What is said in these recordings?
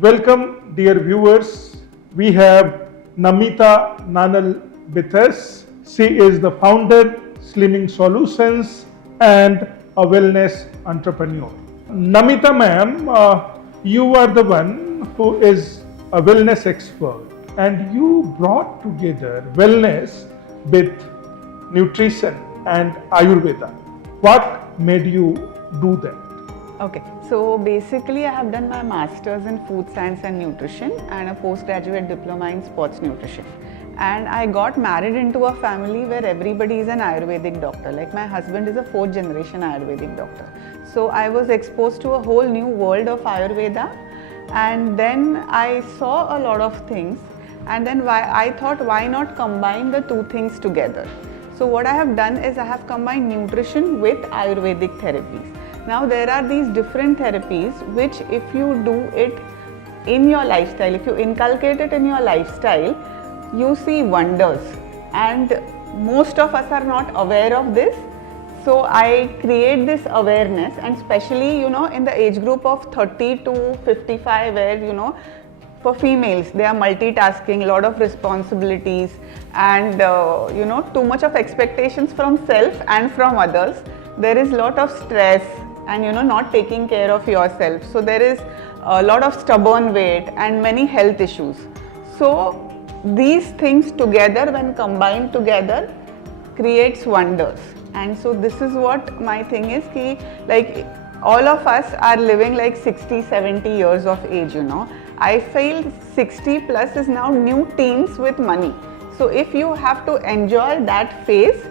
Welcome, dear viewers. We have Namita Nanal with us. She is the founder, Slimming Solutions, and a wellness entrepreneur. Namita ma'am, you are the one who is a wellness expert, and you brought together wellness with nutrition and Ayurveda. What made you do that? Okay, so basically I have done my master's in food science and nutrition and a postgraduate diploma in sports nutrition. And I got married into a family where everybody is an Ayurvedic doctor. Like my husband is a 4th generation Ayurvedic doctor. So I was exposed to a whole new world of Ayurveda, and then I saw a lot of things, and then I thought, why not combine the two things together? So what I have done is I have combined nutrition with Ayurvedic therapies. Now there are these different therapies which if you do it in your lifestyle, if you inculcate it in your lifestyle, you see wonders, and most of us are not aware of this. So I create this awareness, and especially in the age group of 30 to 55 where for females they are multitasking, lot of responsibilities, and too much of expectations from self and from others. There is lot of stress and not taking care of yourself. So there is a lot of stubborn weight and many health issues. So these things together, when combined together, creates wonders. And so this is what my thing is, ki like all of us are living like 60, 70 years of age, I feel 60 plus is now new teens with money. So if you have to enjoy that phase,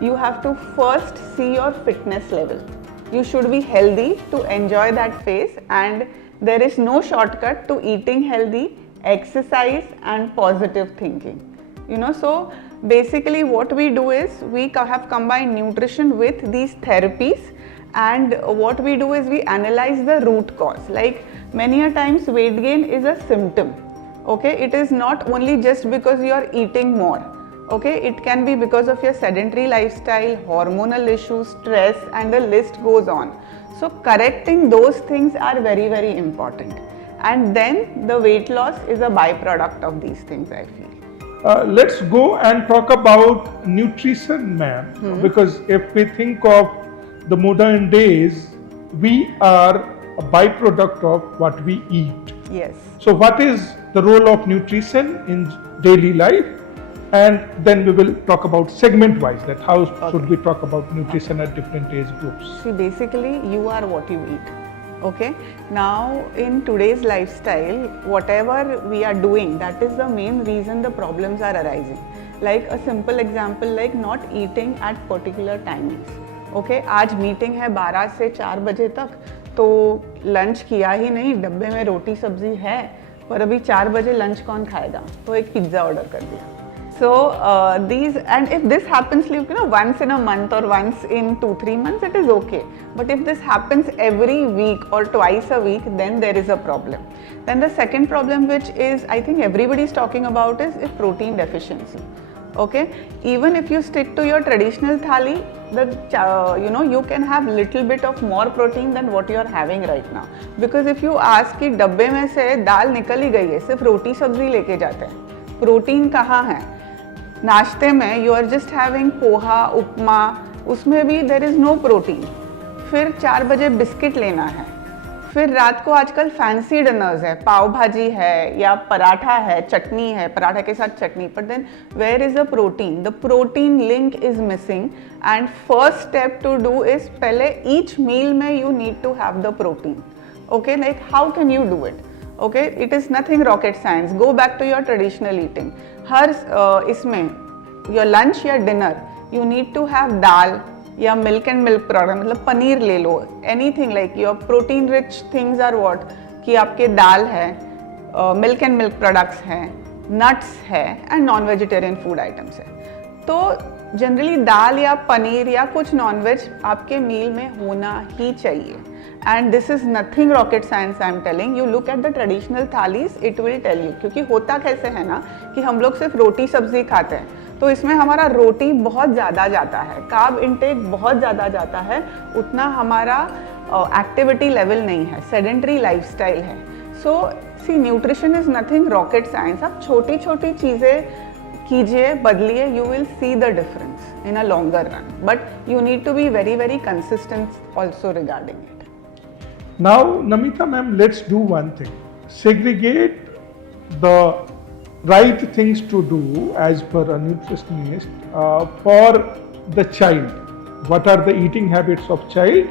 you have to first see your fitness level. You should be healthy to enjoy that phase, and there is no shortcut to eating healthy, exercise and positive thinking. So basically what we do is we have combined nutrition with these therapies, and what we do is we analyze the root cause. Like many a times weight gain is a symptom. Okay, it is not only just because you are eating more. Okay, it can be because of your sedentary lifestyle, hormonal issues, stress, and the list goes on. So correcting those things are very, very important. And then the weight loss is a byproduct of these things, I feel. Let's go and talk about nutrition, ma'am, because if we think of the modern days, we are a byproduct of what we eat. Yes. So what is the role of nutrition in daily life? And then we will talk about segment-wise, that how should we talk about nutrition at different age groups. See, basically you are what you eat. Okay, now in today's lifestyle, whatever we are doing, that is the main reason the problems are arising. Like a simple example, like not eating at particular timings. Okay, आज meeting है 12 से 4 बजे तक, तो lunch किया ही नहीं, डब्बे में रोटी सब्जी है, पर अभी 4 बजे लंच कौन खाएगा, तो एक पिज्ज़ा ऑर्डर कर दिया. So these, and if this happens once in a month or once in 2-3 months, it is okay. But if this happens every week or twice a week, then there is a problem. Then the second problem, which is I think everybody is talking about, is protein deficiency. Okay, even if you stick to your traditional thali, you can have little bit of more protein than what you are having right now. Because if you ask कि डब्बे में से दाल निकल ही गई है, सिर्फ रोटी सब्जी लेके जाते हैं, प्रोटीन कहाँ है? नाश्ते में you are just having poha, upma, उसमें भी देर इज़ नो प्रोटीन. फिर 4 बजे बिस्किट लेना है, फिर रात को आजकल फैंसी डिनर्स है, पाव भाजी है या पराठा है, चटनी है, पराठा के साथ chutney, but then where is the protein? The protein link is missing, and first step to do is पहले ईच मील में you need to have the protein. Okay, like how can you do it? Okay, it is nothing rocket science. Go back to your traditional eating. हर इसमें your lunch या dinner you need to have दाल या milk and milk product, मतलब पनीर ले लो, anything like your protein rich things are what, कि आपके दाल है, milk and milk products हैं, nuts है, and non vegetarian food items है. तो जनरली दाल या पनीर या कुछ नॉनवेज आपके मील में होना ही चाहिए. And this is nothing rocket science, I am telling you. Look at the traditional thalis, it will tell you. क्योंकि होता कैसे है ना कि हम लोग सिर्फ रोटी सब्जी खाते हैं, तो इसमें हमारा रोटी बहुत ज़्यादा जाता है, कार्ब इनटेक बहुत ज़्यादा जाता है, उतना हमारा एक्टिविटी लेवल नहीं है, सेडेंटरी लाइफस्टाइल है. सो See, nutrition is nothing rocket science. आप छोटी छोटी चीज़ें कीजिए, बदलिए, you will see the difference in a longer run. But you need to be very, very consistent also regarding it. Now, Namita ma'am, let's do one thing. Segregate the right things to do as per a nutritionist for the child. What are the eating habits of child?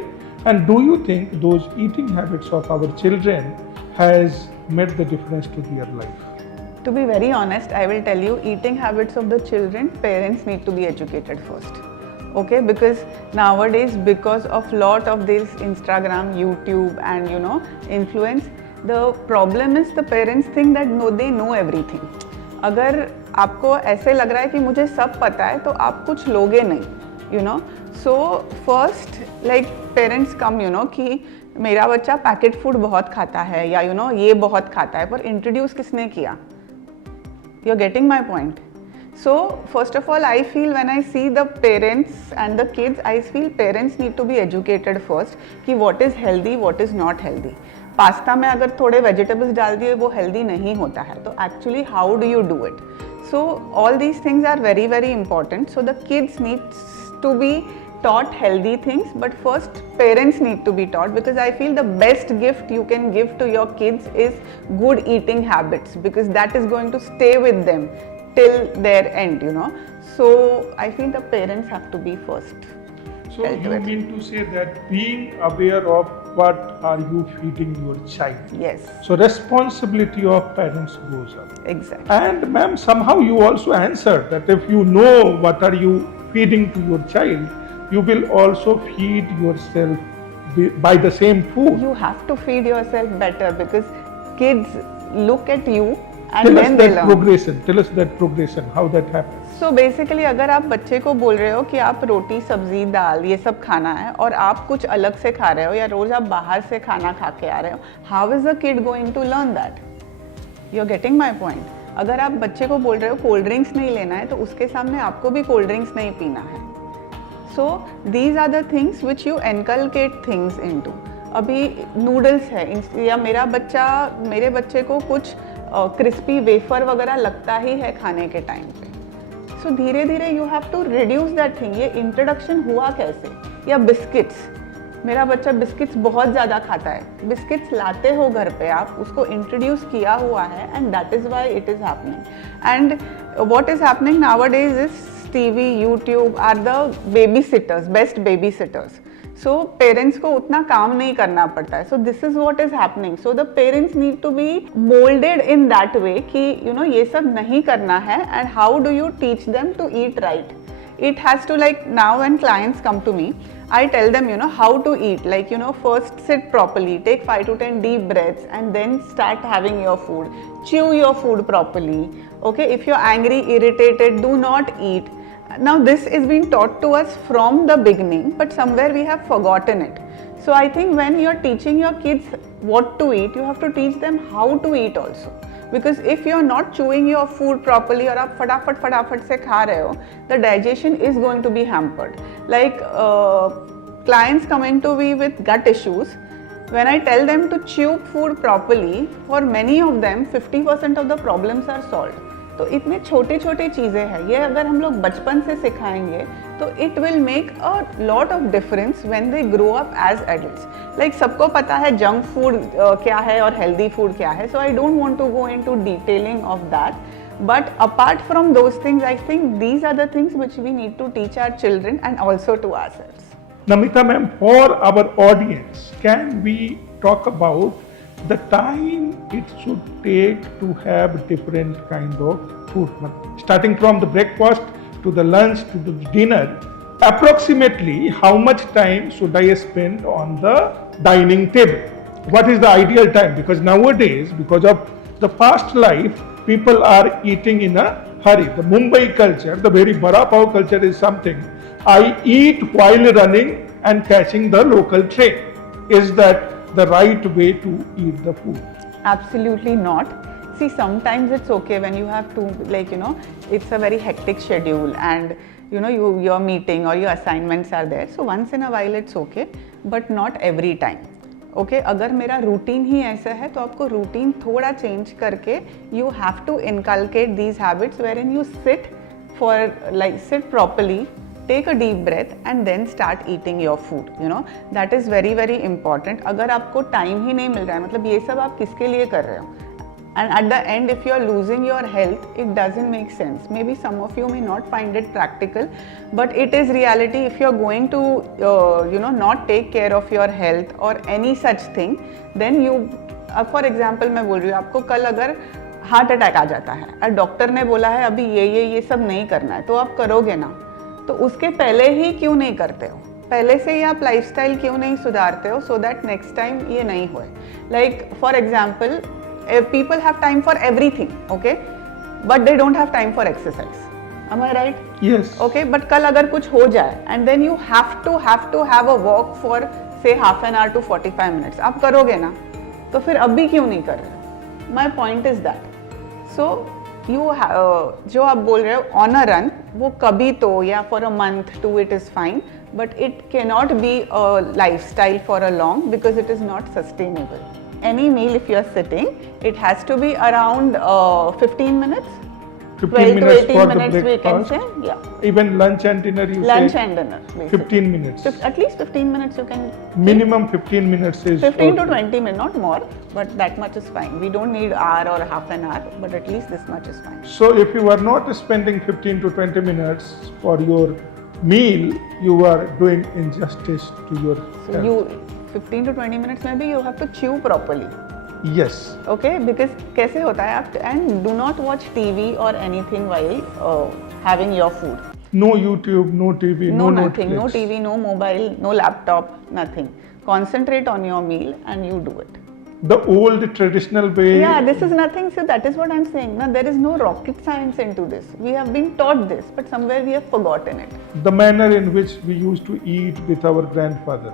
And do you think those eating habits of our children has made the difference to their life? To be very honest, I will tell you, eating habits of the children, parents need to be educated first. Okay, because nowadays, because of lot of this Instagram, YouTube and influence, the problem is the parents think that they know everything. अगर आपको ऐसे लग रहा है कि मुझे सब पता है तो आप कुछ लोगे नहीं, so first like parents come कि मेरा बच्चा पैकेट फूड बहुत खाता है या ये बहुत खाता है, पर इंट्रोड्यूस किसने किया? You're getting my point. So first of all, I feel when I see the parents and the kids, I feel parents need to be educated first कि what is healthy, what is not healthy. Pasta में अगर थोड़े vegetables डाल दिए वो healthy नहीं होता है, तो actually how do you do it? So all these things are very very important. So the kids needs to be taught healthy things, but first parents need to be taught, because I feel the best gift you can give to your kids is good eating habits, because that is going to stay with them till their end, So I feel the parents have to be first. So you mean to say that being aware of what are you feeding your child? Yes. So responsibility of parents goes up. Exactly. And ma'am, somehow you also answered that if you know what are you feeding to your child, you will also feed yourself by the same food. You have to feed yourself better, because kids look at you and Tell us then they that learn. progression. Tell us that progression, how that happens. So basically, अगर आप बच्चे को बोल रहे हो कि आप रोटी सब्जी दाल ये सब खाना है और आप कुछ अलग से खा रहे हो या रोज आप बाहर से खाना खा के आ रहे हो, how is the kid going to learn that? You're getting my point. अगर आप बच्चे को बोल रहे हो कोल्ड ड्रिंक्स नहीं लेना है, तो उसके सामने आपको भी कोल्ड ड्रिंक्स नहीं पीना है. So these are the things which you inculcate things into. अभी नूडल्स है या मेरे बच्चे को कुछ क्रिस्पी वेफर वगैरह लगता ही है खाने के टाइम पे. सो धीरे धीरे you have to reduce that thing. ये इंट्रोडक्शन हुआ कैसे? या बिस्किट्स, मेरा बच्चा बिस्किट्स बहुत ज़्यादा खाता है, बिस्किट्स लाते हो घर पे, आप उसको इंट्रोड्यूस किया हुआ है, and that is why it is happening. And what is happening nowadays is TV, YouTube are the babysitters, best babysitters. So parents को उतना काम नहीं करना पड़ता है. So this is what is happening. So the parents need to be molded in that way कि ये सब नहीं करना है, and how do you teach them to eat right? It has to, like, now when clients come to me, I tell them how to eat, like first sit properly, take 5 to 10 deep breaths, and then start having your food. Chew your food properly. Okay, if you're angry, irritated, do not eat. Now this is being taught to us from the beginning, but somewhere we have forgotten it. So I think when you're teaching your kids what to eat, you have to teach them how to eat also. Because if you're not chewing your food properly और आप फटाफट से खा रहे हो, the digestion is going to be hampered. Like clients coming to me with gut issues, when I tell them to chew food properly, for many of them 50% of the problems are solved. तो इतने छोटे छोटे चीज़ें हैं, ये अगर हम लोग बचपन से सिखाएंगे तो it will make a lot of difference when they grow up as adults. Like सबको पता है जंक फूड क्या है और हेल्दी फूड क्या है, so I don't want to go into detailing of that. But apart from those things, I think these are the things which we need to teach our children and also to ourselves. Namita ma'am, for our audience, can we talk about the time it should take to have different kind of food, starting from the breakfast to the lunch to the dinner? Approximately how much time should I spend on the dining table? What is the ideal time? Because nowadays, because of the fast life, people are eating in a hurry. The Mumbai culture, the very Bada Pav culture is something. I eat while running and catching the local train. Is that the right way to eat the food? Absolutely not. See, sometimes it's okay when you have to, like, it's a very hectic schedule and your meeting or your assignments are there. So once in a while it's okay, but not every time. Okay अगर मेरा routine ही ऐसा है तो आपको routine थोड़ा change करके you have to inculcate these habits wherein you sit sit properly, take a deep breath and then start eating your food. That is very very important. अगर आपको टाइम ही नहीं मिल रहा है, मतलब ये सब आप किसके लिए कर रहे हो? And at the end, if you are losing your health, it doesn't make sense. Maybe some of you may not find it practical, but it is reality. If you are going to, not take care of your health or any such thing, then you, for example, मैं बोल रही हूँ आपको कल अगर heart attack आ जाता है और डॉक्टर ने बोला है अभी ये सब नहीं करना है, तो आप करोगे ना? तो उसके पहले ही क्यों नहीं करते हो? पहले से ही आप लाइफस्टाइल क्यों नहीं सुधारते हो सो दैट नेक्स्ट टाइम ये नहीं होए? Like for example, people have time for everything, okay, but they don't have time for exercise. Am I right? Yes. Okay, but कल अगर कुछ हो जाए and then you have to have a walk for say half an hour to 45 minutes, आप करोगे ना? तो फिर अभी क्यों नहीं कर रहे? My point is that. So you जो आप बोल रहे हो on a run, वो कभी तो या for a month to it is fine, but it cannot be a lifestyle for a long because it is not sustainable. Any meal if you are sitting, it has to be around 15 minutes. 15 12 minutes to 18 for minutes the we can breakfast. say, yeah. Even lunch and dinner you Lunch say and dinner, basically. 15 minutes. At least 15 minutes you can. Minimum 15 minutes is 15 to okay. 20 minutes, not more, but that much is fine. We don't need hour or half an hour, but at least this much is fine. So if you are not spending 15 to 20 minutes for your meal, you are doing injustice to your So health. 15 to 20 minutes maybe you have to chew properly. Yes. Okay, because कैसे होता है आप, and do not watch TV or anything while having your food. No YouTube, no TV, No no nothing, Netflix. no TV, no mobile, no laptop, nothing. Concentrate on your meal and you do it. The old traditional way. Yeah, this is nothing. So that is what I'm saying. Now there is no rocket science into this. We have been taught this, but somewhere we have forgotten it. The manner in which we used to eat with our grandfather.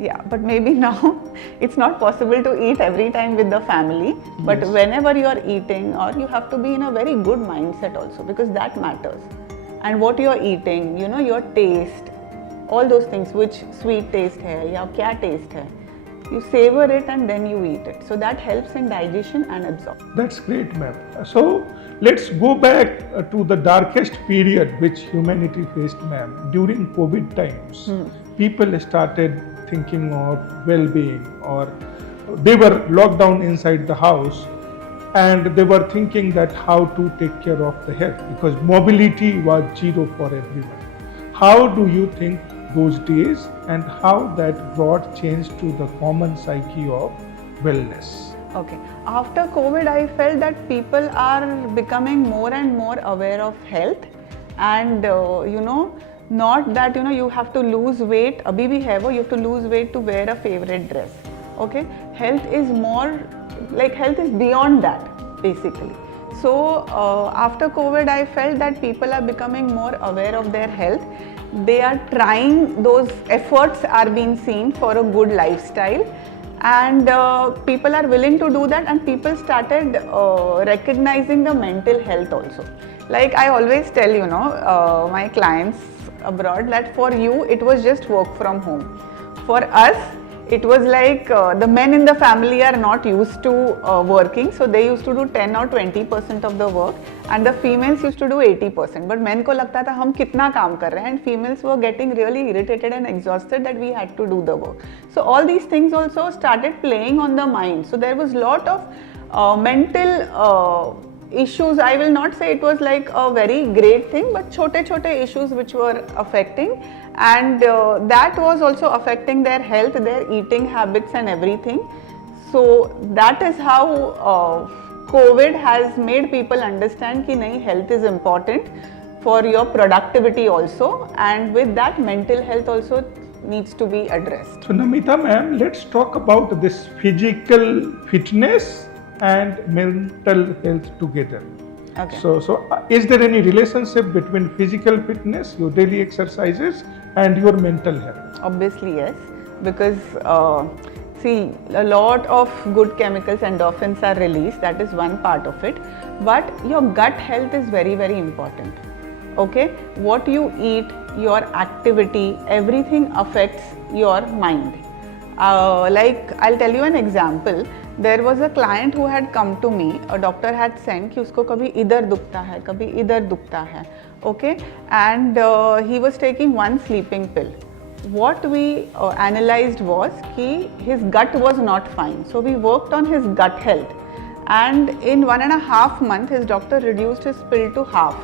Yeah, but maybe now it's not possible to eat every time with the family. But Yes. whenever you are eating, or you have to be in a very good mindset also, because that matters. And what you are eating, your taste, all those things, which sweet taste hai, ya kya taste hai, you savor it and then you eat it. So that helps in digestion and absorption. That's great, ma'am. So let's go back to the darkest period which humanity faced, ma'am. During COVID times, people started thinking of well-being, or they were locked down inside the house and they were thinking that how to take care of the health, because mobility was zero for everyone. How do you think those days and how that brought change to the common psyche of wellness? Okay. After COVID, I felt that people are becoming more and more aware of health, and not that you have to lose weight. Abhi bhi hai wo, you have to lose weight to wear a favorite dress. Okay. Health is more like, health is beyond that basically. So after COVID, I felt that people are becoming more aware of their health. They are trying, those efforts are being seen for a good lifestyle, and people are willing to do that, and people started recognizing the mental health also. Like I always tell my clients abroad that for you it was just work from home. For us it was like the men in the family are not used to working, so they used to do 10 or 20% of the work, and the females used to do 80%. But men को लगता था हम कितना काम कर रहे हैं, and females were getting really irritated and exhausted that we had to do the work. So all these things also started playing on the mind. So there was lot of mental issues. I will not say it was like a very great thing, but chote issues which were affecting, and that was also affecting their health, their eating habits and everything. So that is how COVID has made people understand कि नहीं, health is important for your productivity also, and with that mental health also needs to be addressed. So Namita ma'am, let's talk about this physical fitness and mental health together. Okay. So is there any relationship between physical fitness, your daily exercises, and your mental health? Obviously yes, because see, a lot of good chemicals, endorphins are released, that is one part of it, but your gut health is very very important. Okay, what you eat, your activity, everything affects your mind. Like I'll tell you an example. There was a client who had come to me. A doctor had sent कि उसको कभी इधर दुखता है, कभी इधर दुखता है, okay? And he was taking one sleeping pill. What we analyzed was कि his gut was not fine. So we worked on his gut health, and in 1.5 months, his doctor reduced his pill to half.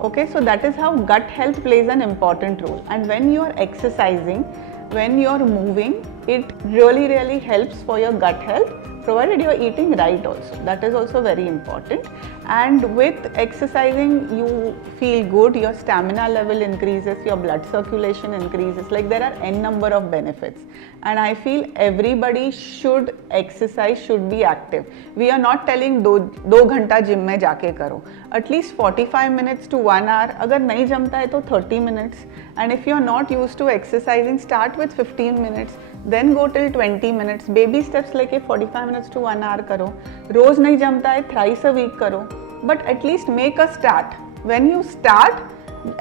Okay, so that is how gut health plays an important role. And when you are exercising, when you are moving, it really helps for your gut health, provided you are eating right also. That is also very important. And with exercising, you feel good, your stamina level increases, your blood circulation increases. Like there are n number of benefits. And I feel everybody should exercise, should be active. We are not telling दो घंटा gym में जाके करो. At least 45 minutes to 1 hour. अगर नहीं जमता है तो 30 minutes. And if you are not used to exercising, start with 15 minutes. Then go till 20 minutes. Baby steps लेके 45 minutes to 1 hour करो. रोज नहीं जमता है, thrice a week करो. But at least make a start. When you start,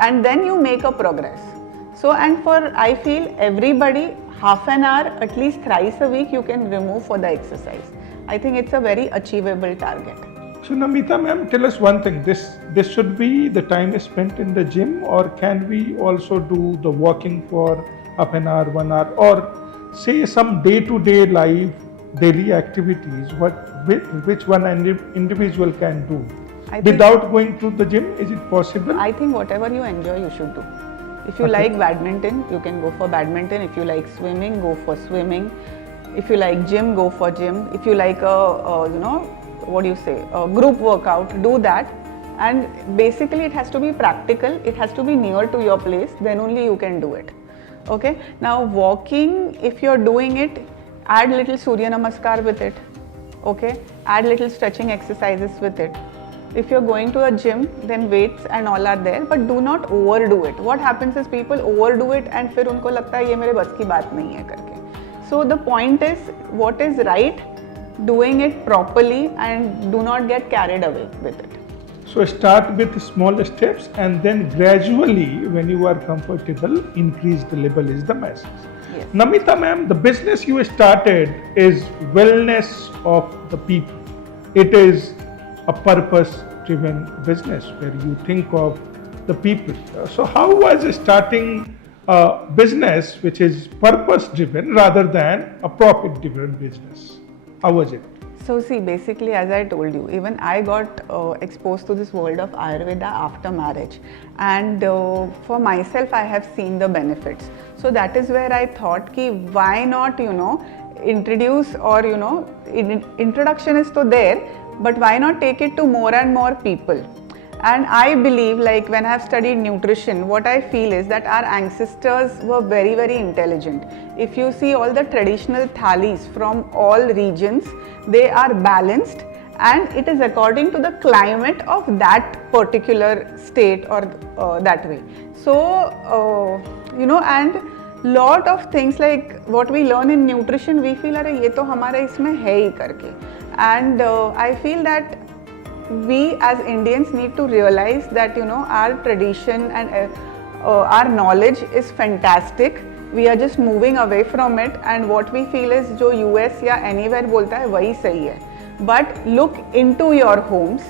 and then you make a progress. So, and for I feel everybody, half an hour, at least thrice a week you can remove for the exercise. I think it's a very achievable target. So Namita ma'am, tell us one thing. This should be the time spent in the gym, or can we also do the walking for half an hour, 1 hour, or say some day-to-day life, daily activities? Which one an individual can do without going to the gym? Is it possible? I think whatever you enjoy, you should do. If you like badminton, you can go for badminton. If you like swimming, go for swimming. If you like gym, go for gym. If you like a group workout, do that. And basically it has to be practical, it has to be near to your place, then only you can do it. Okay, now walking, if you're doing it, add little Surya Namaskar with it. Okay, add little stretching exercises with it. If you're going to a gym, then weights and all are there, but do not overdo it. What happens is people overdo it and फिर उनको लगता है ये मेरे बस की बात नहीं है करके. So the point is, what is right, doing it properly, and do not get carried away with it. So start with small steps, and then gradually, when you are comfortable, increase the level is the message. Yes. Namita ma'am, the business you started is wellness of the people. It is a purpose-driven business where you think of the people. So how was starting a business which is purpose-driven rather than a profit-driven business? How was it? So see, basically, as I told you, even I got exposed to this world of Ayurveda after marriage, and for myself I have seen the benefits. So that is where I thought ki why not, introduce, or introduction is to there, but why not take it to more and more people? And I believe, like when I have studied nutrition, what I feel is that our ancestors were very intelligent. If you see all the traditional thalis from all regions, they are balanced, and it is according to the climate of that particular state or that way. So, and lot of things like what we learn in nutrition, we feel अरे ये तो हमारे इसमें है ही करके. And I feel that we as Indians need to realize that our tradition and our knowledge is fantastic. We are just moving away from it, and what we feel is जो US या anywhere बोलता है वही सही है. But look into your homes,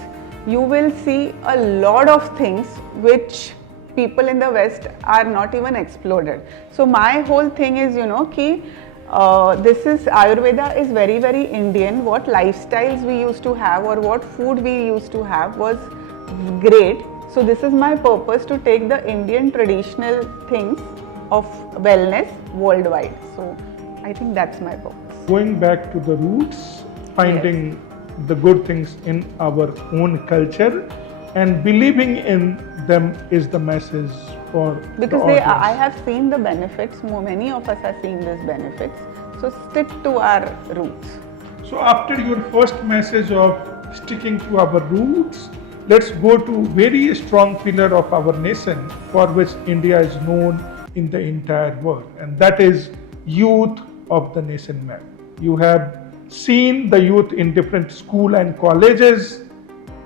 you will see a lot of things which people in the West are not even explored. So my whole thing is कि this is Ayurveda is very Indian. What lifestyles we used to have or what food we used to have was great. So this is my purpose, to take the Indian traditional things of wellness worldwide. So I think that's my purpose. Going back to the roots, finding the good things in our own culture and believing in them is the message for because the audience. I have seen the benefits. Many of us are seeing these benefits. So stick to our roots. So after your first message of sticking to our roots, let's go to very strong pillar of our nation for which India is known in the entire world, and that is youth of the nation, ma'am. You have seen the youth in different school and colleges.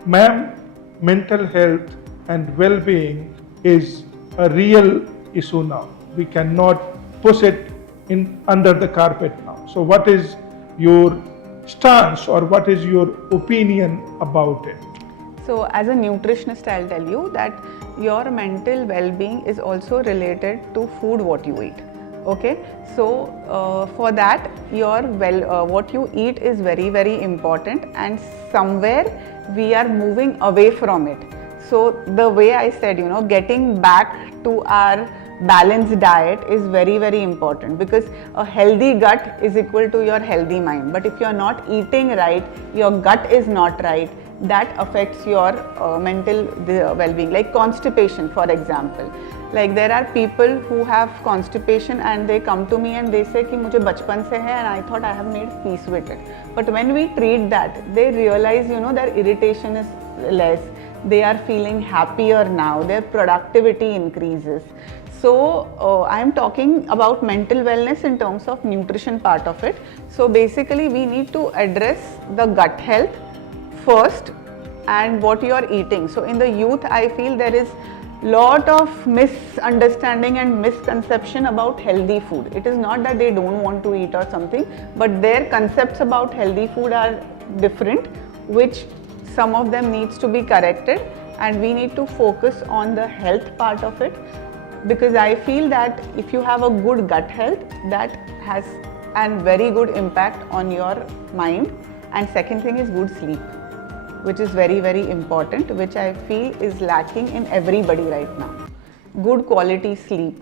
Ma'am, mental health and well-being is a real issue now. We cannot push it in under the carpet now. So what is your stance or what is your opinion about it? So as a nutritionist, I'll tell you that your mental well-being is also related to food what you eat. Okay, so for that what you eat is very, very important, and somewhere we are moving away from it. So the way I said, getting back to our balanced diet is very, very important, because a healthy gut is equal to your healthy mind. But if you're not eating right, your gut is not right, that affects your mental well-being. Like constipation, for example. Like there are people who have constipation and they come to me and they say कि मुझे बचपन से है, and I thought I have made peace with it. But when we treat that, they realize their irritation is less, they are feeling happier now, their productivity increases. So I am talking about mental wellness in terms of nutrition part of it. So basically we need to address the gut health first and what you are eating. So in the youth, I feel there is lot of misunderstanding and misconception about healthy food. It is not that they don't want to eat or something, but their concepts about healthy food are different, which some of them needs to be corrected, and we need to focus on the health part of it, because I feel that if you have a good gut health, that has a very good impact on your mind. And second thing is good sleep, which is very, very important, which I feel is lacking in everybody right now. Good quality sleep,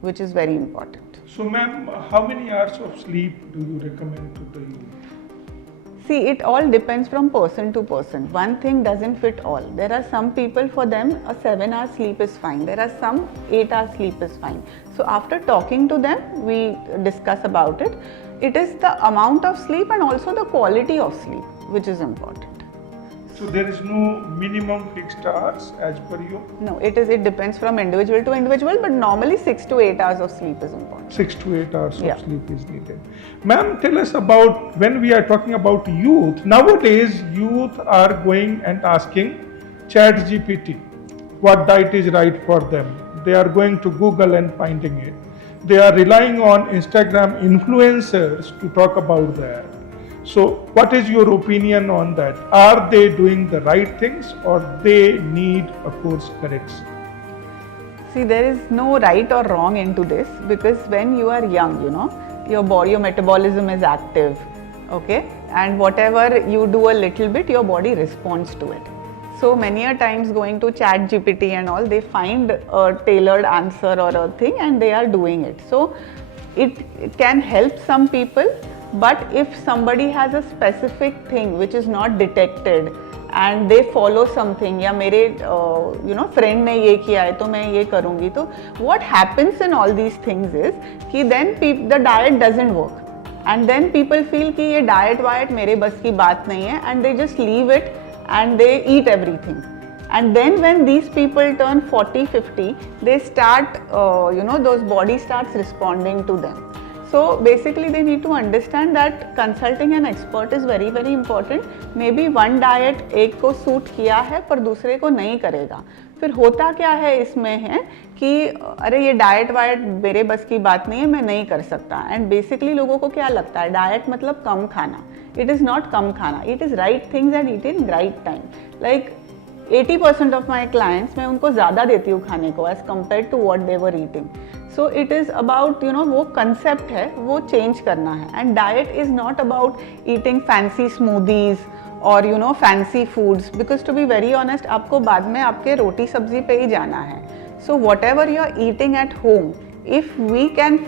which is very important. So ma'am, how many hours of sleep do you recommend to the youth? See, it all depends from person to person. One thing doesn't fit all. There are some people, for them a 7-hour sleep is fine. There are some 8-hour sleep is fine. So after talking to them, we discuss about it. It is the amount of sleep and also the quality of sleep which is important. So there is no minimum fixed hours as per you? No, it depends from individual to individual, but normally 6 to 8 hours of sleep is important. 6 to 8 hours of sleep is needed. Ma'am, tell us about, when we are talking about youth, nowadays youth are going and asking ChatGPT what diet is right for them. They are going to Google and finding it. They are relying on Instagram influencers to talk about that. So what is your opinion on that? Are they doing the right things or they need a course correction? See, there is no right or wrong into this, because when you are young, your body, your metabolism is active, okay? And whatever you do a little bit, your body responds to it. So many a times going to ChatGPT and all, they find a tailored answer or a thing and they are doing it. So it can help some people, but if somebody has a specific thing which is not detected and they follow something, या मेरे friend ने ये किया है तो मैं ये करूँगी, तो what happens in all these things is कि then the diet doesn't work, and then people feel कि ये diet वायट मेरे बस की बात नहीं है, and they just leave it and they eat everything. And then when these people turn 40, 50, they start, those body starts responding to them. So basically they need to understand that consulting an expert is very, very important. Maybe one diet एक को suit किया है पर दूसरे को नहीं करेगा. फिर होता क्या है इसमें है कि अरे ये डाइट वाइट मेरे बस की बात नहीं है, मैं नहीं कर सकता. एंड बेसिकली लोगों को क्या लगता है, डाइट मतलब कम खाना. It is not कम खाना, it is right things and eat in right time. Like 80% of my clients, मैं उनको ज़्यादा देती हूँ खाने को as compared to what they were eating. So it is about, वो concept है, वो change करना है. And diet is not about eating fancy smoothies or fancy foods, because to be very honest, आपको बाद में आपके रोटी सब्जी पे ही जाना है. So whatever you are eating at home, if we can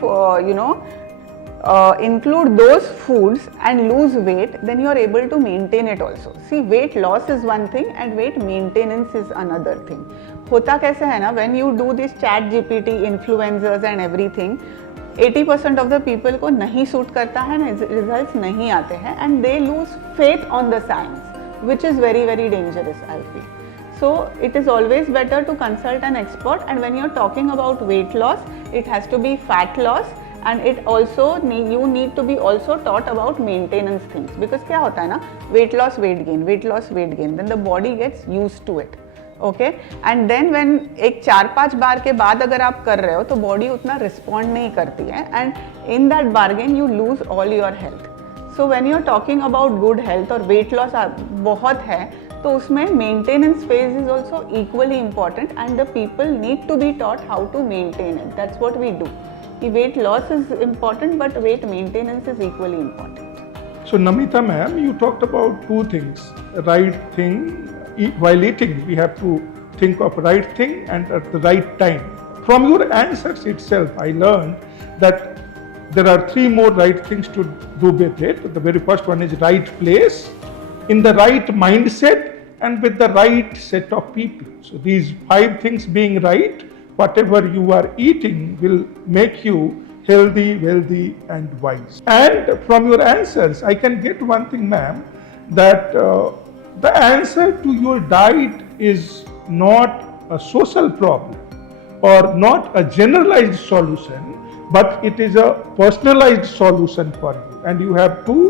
include those foods and lose weight, then you are able to maintain it also. See, weight loss is one thing and weight maintenance is another thing. होता कैसे है ना, when you do this ChatGPT influencers and everything, 80% of the people को नहीं suit करता है, results नहीं आते हैं, and they lose faith on the science, which is very, very dangerous, I feel. So it is always better to consult an expert, and when you're talking about weight loss, it has to be fat loss, and it also you need to be also taught about maintenance things, because क्या होता है ना, weight loss, weight gain, then the body gets used to it. Okay and then when एक 4-5 बार के बाद अगर आप कर रहे हो तो बॉडी उतना रिस्पॉन्ड नहीं करती है and in that bargain you lose all your health. So when you are talking about good health और वेट लॉस बहुत है तो उसमें maintenance phase is also equally important and the people need to be taught how to maintain it. That's what we do कि weight loss is important but weight maintenance is equally important. So Namita ma'am, you talked about two things. Right thing, while eating, we have to think of right thing and at the right time. From your answers itself, I learned that there are three more right things to do with it. The very first one is right place, in the right mindset, and with the right set of people. So these 5 things being right, whatever you are eating will make you healthy, wealthy and wise. And from your answers, I can get one thing ma'am, that the answer to your diet is not a social problem or not a generalized solution, but it is a personalized solution for you and you have to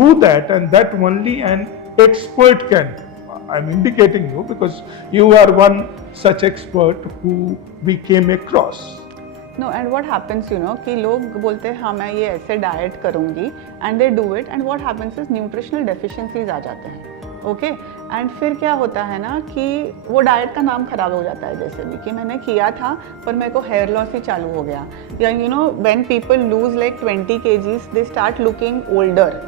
do that, and that only an expert can do. I'm indicating you because you are one such expert who we came across. No and what happens you know कि लोग बोलते हैं हाँ मैं ये ऐसे diet करूँगी and they do it and what happens is nutritional deficiencies आ जाते हैं ओके एंड फिर क्या होता है ना कि वो डाइट का नाम खराब हो जाता है। जैसे भी कि मैंने किया था पर मेरे को हेयर लॉस ही चालू हो गया या you know when people lose like 20 kgs they start looking older.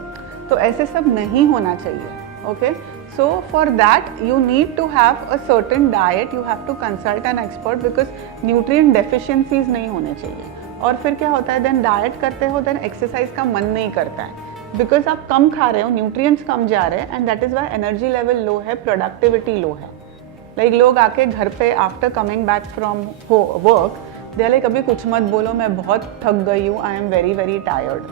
तो ऐसे सब नहीं होना चाहिए okay. So for that you need to have a certain diet, you have to consult an expert because nutrient deficiencies नहीं होने चाहिए। और फिर क्या होता है देन डाइट करते हो देन एक्सरसाइज का मन नहीं करता है बिकॉज आप कम खा रहे हो, न्यूट्रिएंट्स कम जा रहे हैं and that is why energy level low है, प्रोडक्टिविटी लो है। लाइक लोग आके घर पे after coming back from work they like अभी कुछ मत बोलो मैं बहुत थक गई हूँ, I am very very tired.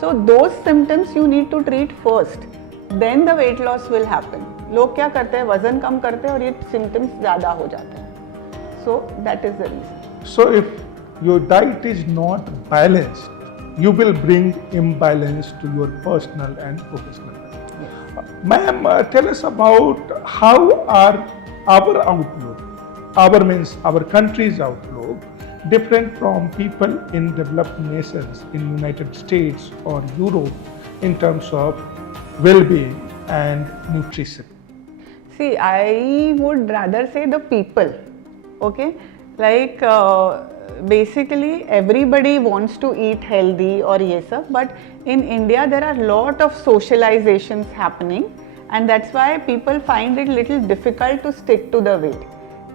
So those symptoms you need to treat first then the weight loss will happen. लोग क्या करते हैं वजन कम करते हैं और ये सिम्टम्स ज़्यादा हो जाते हैं। So that is the reason. So if your diet is not balanced you will bring imbalance to your personal and professional life. Yes. Ma'am, tell us about how are our outlook, our means our country's outlook different from people in developed nations in United States or Europe in terms of well-being and nutrition? See, I would rather say the people, okay? Like basically everybody wants to eat healthy or ये सब, but in India there are lot of socializations happening and that's why people find it little difficult to stick to the weight.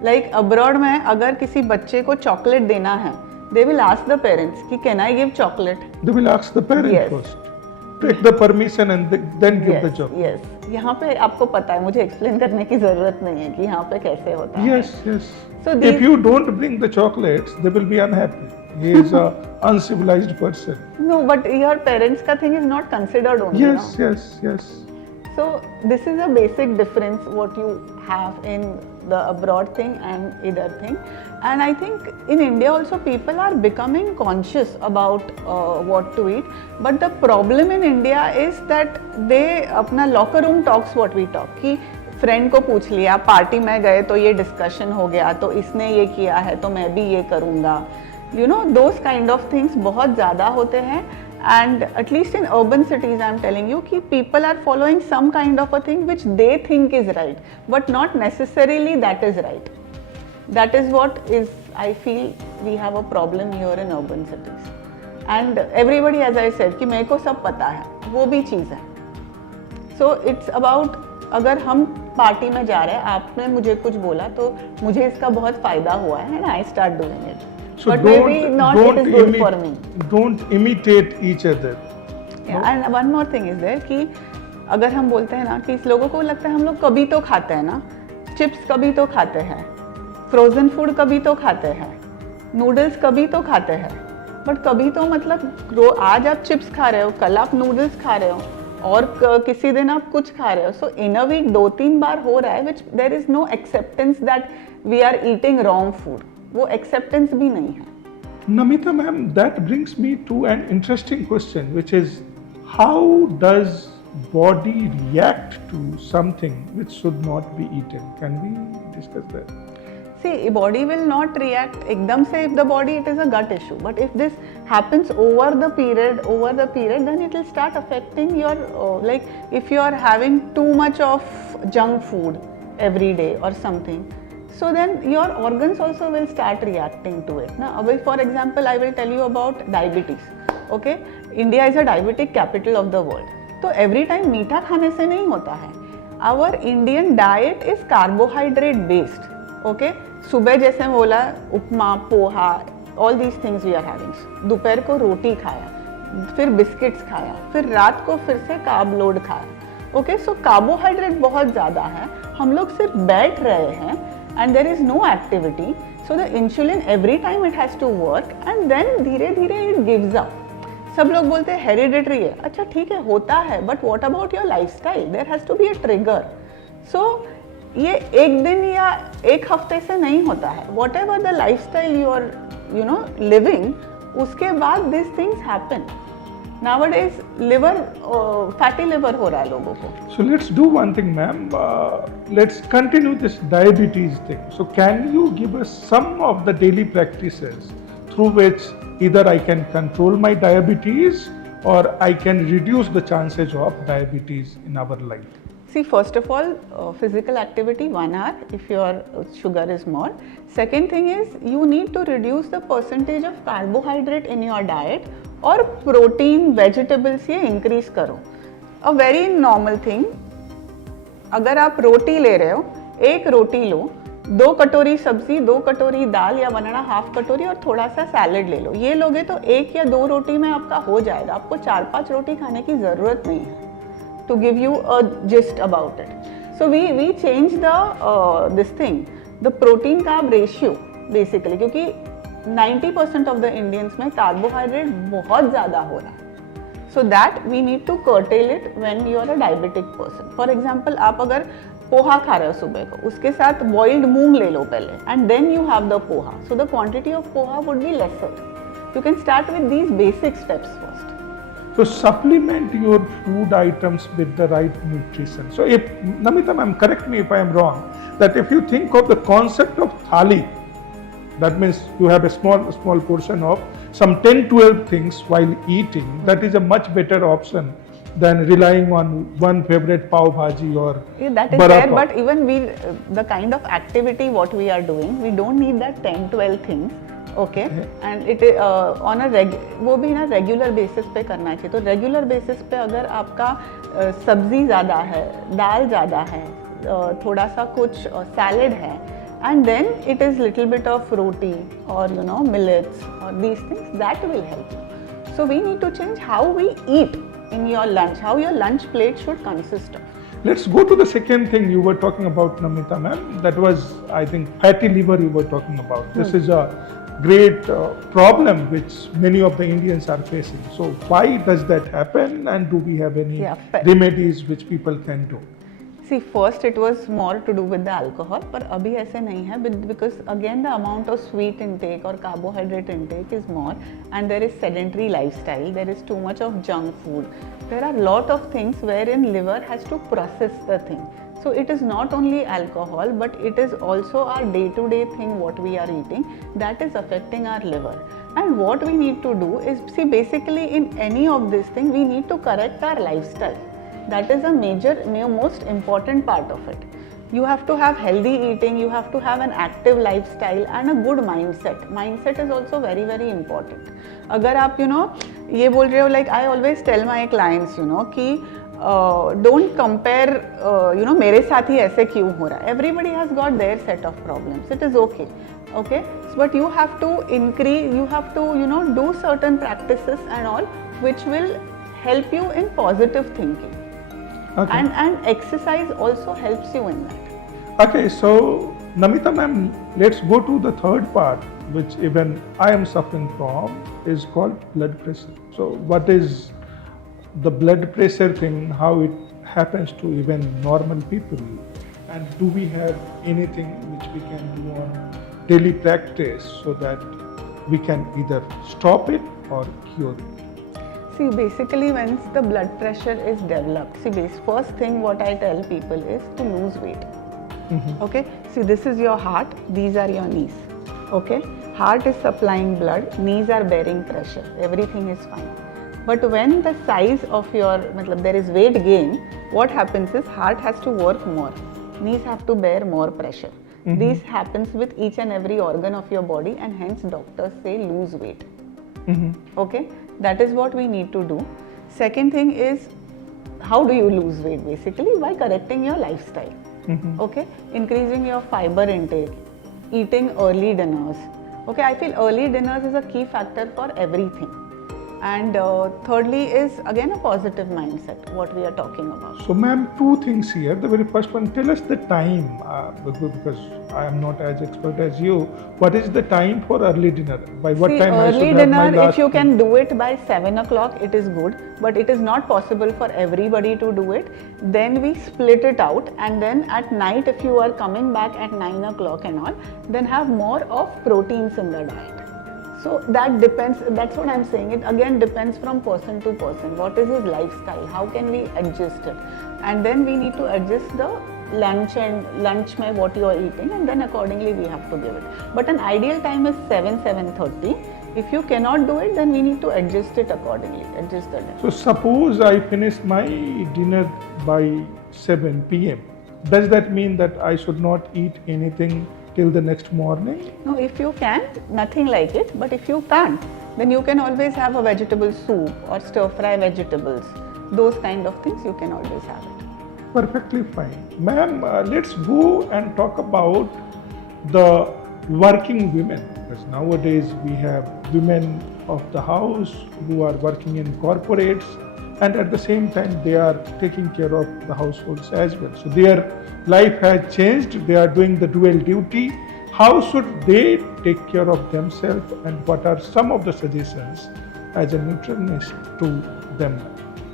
Like abroad में अगर किसी बच्चे को chocolate देना है, they will ask the parents कि can I give chocolate? They will ask the parent Yes. first. Take the permission and then give the chocolate. Yes. यहाँ पे आपको पता है, मुझे एक्सप्लेन करने की जरूरत नहीं है कि यहाँ पे कैसे होता है। Yes, yes. So If you don't bring the chocolates, they will be unhappy. He is a uncivilized person. No, but your parents का thing is not considered only. Yes, no? yes, yes. So this is a basic difference what you have in the abroad thing and either thing. And I think in India also people are becoming conscious about what to eat. But the problem in India is that they अपना locker room talks what we talk कि friend को पूछ लिया, party में गए तो ये discussion हो गया, तो इसने ये किया है तो मैं भी ये करूँगा, you know those kind of things बहुत ज़्यादा होते हैं। And at least in urban cities I am telling you कि people are following some kind of a thing which they think is right but not necessarily that is right. That is what is I feel we have a problem here in urban cities and everybody as I said कि मेरे को सब पता है, वो भी चीज़ है। So it's about अगर हम पार्टी में जा रहे हैं, आपने मुझे कुछ बोला तो मुझे इसका बहुत फायदा हुआ है and I start doing it, but maybe not it is good for me. Don't imitate each other. Yeah, and one more thing is there कि अगर हम बोलते हैं ना कि इस लोगों को लगता है हम लोग कभी तो खाते हैं ना, चिप्स कभी तो खाते हैं, फ्रोजन फूड कभी तो खाते हैं, नूडल्स कभी तो खाते हैं, बट कभी तो मतलब आज आप चिप्स खा रहे हो, कल आप नूडल्स खा रहे हो और किसी दिन आप कुछ खा रहे हो। सो इन अ वीक 2-3 बार हो रहा है which there is no acceptance that we are eating wrong food, वो एक्सेप्टेंस भी नहीं है। Namita ma'am, that brings me to an interesting question, which is how does body react to something which should not be eaten? Can we discuss that? See, body will not react ekdam se. If the body, it is a gut issue. But if this happens over the period, then it will start affecting your like if you are having too much of junk food every day or something. So then your organs also will start reacting to it. Now, for example, I will tell you about diabetes. Okay, India is a diabetic capital of the world. So every time मीठा खाने से नहीं होता है. Our Indian diet is carbohydrate based. Okay, सुबह जैसे बोला उपमा, poha, all these things we are having. दोपहर को रोटी खाया, फिर बिस्किट्स खाया, फिर रात को फिर से कार्ब लोड खाया. ओके, सो कार्बोहाइड्रेट बहुत ज़्यादा है. हम लोग सिर्फ बैठ रहे हैं and there is no activity, so the insulin every time it has to work and then धीरे धीरे it gives up. सब लोग बोलते हैं हेरिडिटरी है. अच्छा ठीक है, होता है, but what about your lifestyle? There has to be a trigger. So ये एक दिन या एक हफ्ते से नहीं होता है. Whatever the lifestyle you are living, उसके बाद this things happen. Nowadays liver fatty liver हो रहा है लोगों को. So let's do one thing, ma'am. Let's continue this diabetes thing. So can you give us some of the daily practices through which either I can control my diabetes or I can reduce the chances of diabetes in our life? See, first of all, physical activity 1 hour if your sugar is more. Second thing is you need to reduce the percentage of carbohydrate in your diet और protein vegetables ये increase करो. A very normal thing, अगर आप रोटी ले रहे हो, एक रोटी लो, 2 कटोरी सब्जी, 2 कटोरी दाल या 1.5 कटोरी और थोड़ा सा सैलेड ले लो. ये लोगे तो 1 या 2 रोटी में आपका हो जाएगा. आपको 4-5 रोटी खाने की ज़रूरत नहीं है. To give you a gist about it. So we change the this thing, the protein carb ratio basically, क्योंकि 90% ऑफ द इंडियंस में कार्बोहाइड्रेट बहुत ज़्यादा हो रहा है. So that we need to curtail it when you are a diabetic person. For example, आप अगर पोहा खा रहे हो सुबह को, उसके साथ बॉइल्ड मूंग ले लो पहले and then you have the poha. So the quantity of poha would be lesser. You can start with these basic steps first. So supplement your food items with the right nutrition. So if, Namita ma'am, correct me if I am wrong, that if you think of the concept of thali, that means you have a small portion of some 10-12 things while eating, that is a much better option than relying on one favorite pav bhaji or that is there, but even the kind of activity what we are doing, we don't need that 10-12 things. Okay, and it on a वो भी ना regular basis पे करना चाहिए. तो regular basis पे अगर आपका सब्जी ज़्यादा है, दाल ज़्यादा है, थोड़ा सा कुछ सैलेड है, and then it is little bit of roti और मिलेट्स और these things, that will help you. So we need to change how we eat in your lunch, how your lunch plate should consist of. Let's go to the second thing you were talking about, Namita ma'am. That was, I think, fatty liver you were talking about. This is a great problem which many of the Indians are facing. So why does that happen, and do we have any remedies which people can do? See, first it was more to do with the alcohol, पर अभी ऐसे नहीं है, because again the amount of sweet intake or carbohydrate intake is more, and there is sedentary lifestyle, there is too much of junk food. There are lot of things wherein liver has to process the thing. So it is not only alcohol, but it is also our day-to-day thing what we are eating that is affecting our liver. And what we need to do is, see, basically in any of this thing we need to correct our lifestyle. That is a most important part of it. You have to have healthy eating, you have to have an active lifestyle and a good mindset. Mindset is also very, very important. अगर आप ये बोल रहे हो, like I always tell my clients कि don't compare मेरे साथ ही ऐसे क्यों हो रहा है. Everybody has got their set of problems. It is okay. Okay, but you have to increase, you have to do certain practices and all which will help you in positive thinking. Okay. And exercise also helps you in that. Okay, so Namita ma'am, let's go to the third part which even I am suffering from, is called blood pressure. So what is the blood pressure thing, how it happens to even normal people, and do we have anything which we can do on daily practice so that we can either stop it or cure it? See, basically, once the blood pressure is developed, first thing what I tell people is to lose weight. Okay, see, this is your heart, these are your knees. Okay, heart is supplying blood, knees are bearing pressure, everything is fine. But when the size of your, there is weight gain, what happens is heart has to work more, knees have to bear more pressure. This happens with each and every organ of your body, and hence doctors say lose weight. Okay, that is what we need to do. Second thing is, how do you lose weight? Basically by correcting your lifestyle. Okay, increasing your fiber intake, eating early dinners. Okay, I feel early dinners is a key factor for everything. And thirdly is again a positive mindset, what we are talking about. So ma'am, two things here. The very first one, tell us the time, because I am not as expert as you. What is the time for early dinner? By what time I should early have my dinner, last if you meal? can do it by 7 o'clock, it is good. But it is not possible for everybody to do it. Then we split it out, and then at night, if you are coming back at 9 o'clock and all, then have more of proteins in the diet. So that depends, that's what I'm saying. It again depends from person to person. What is his lifestyle? How can we adjust it? And then we need to adjust the lunch mein what you are eating, and then accordingly we have to give it. But an ideal time is 7:30. If you cannot do it, then we need to adjust it accordingly, adjust the dinner. So suppose I finish my dinner by 7 p.m. Does that mean that I should not eat anything till the next morning? No, if you can, nothing like it. But if you can't, then you can always have a vegetable soup or stir fry vegetables. Those kind of things you can always have it. Perfectly fine. Ma'am, let's go and talk about the working women. Because nowadays we have women of the house who are working in corporates, and at the same time they are taking care of the households as well. So their life has changed, they are doing the dual duty. How should they take care of themselves, and what are some of the suggestions as a nutritionist to them?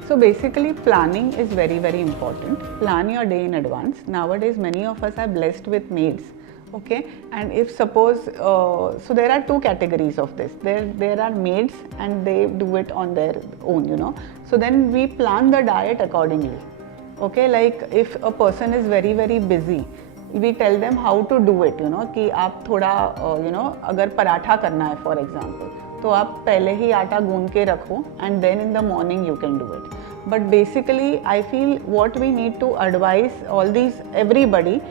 So basically planning is very, very important. Plan your day in advance. Nowadays many of us are blessed with maids. Okay, and if suppose, so there are two categories of this. There are maids and they do it on their own, you know. So then we plan the diet accordingly. Okay, like if a person is very, very busy, we tell them how to do it, you know, कि आप थोड़ा, you know, अगर पराठा करना है for example, तो आप पहले ही आटा गूंद के रखो, and then in the morning you can do it. But basically I feel what we need to advise all these everybody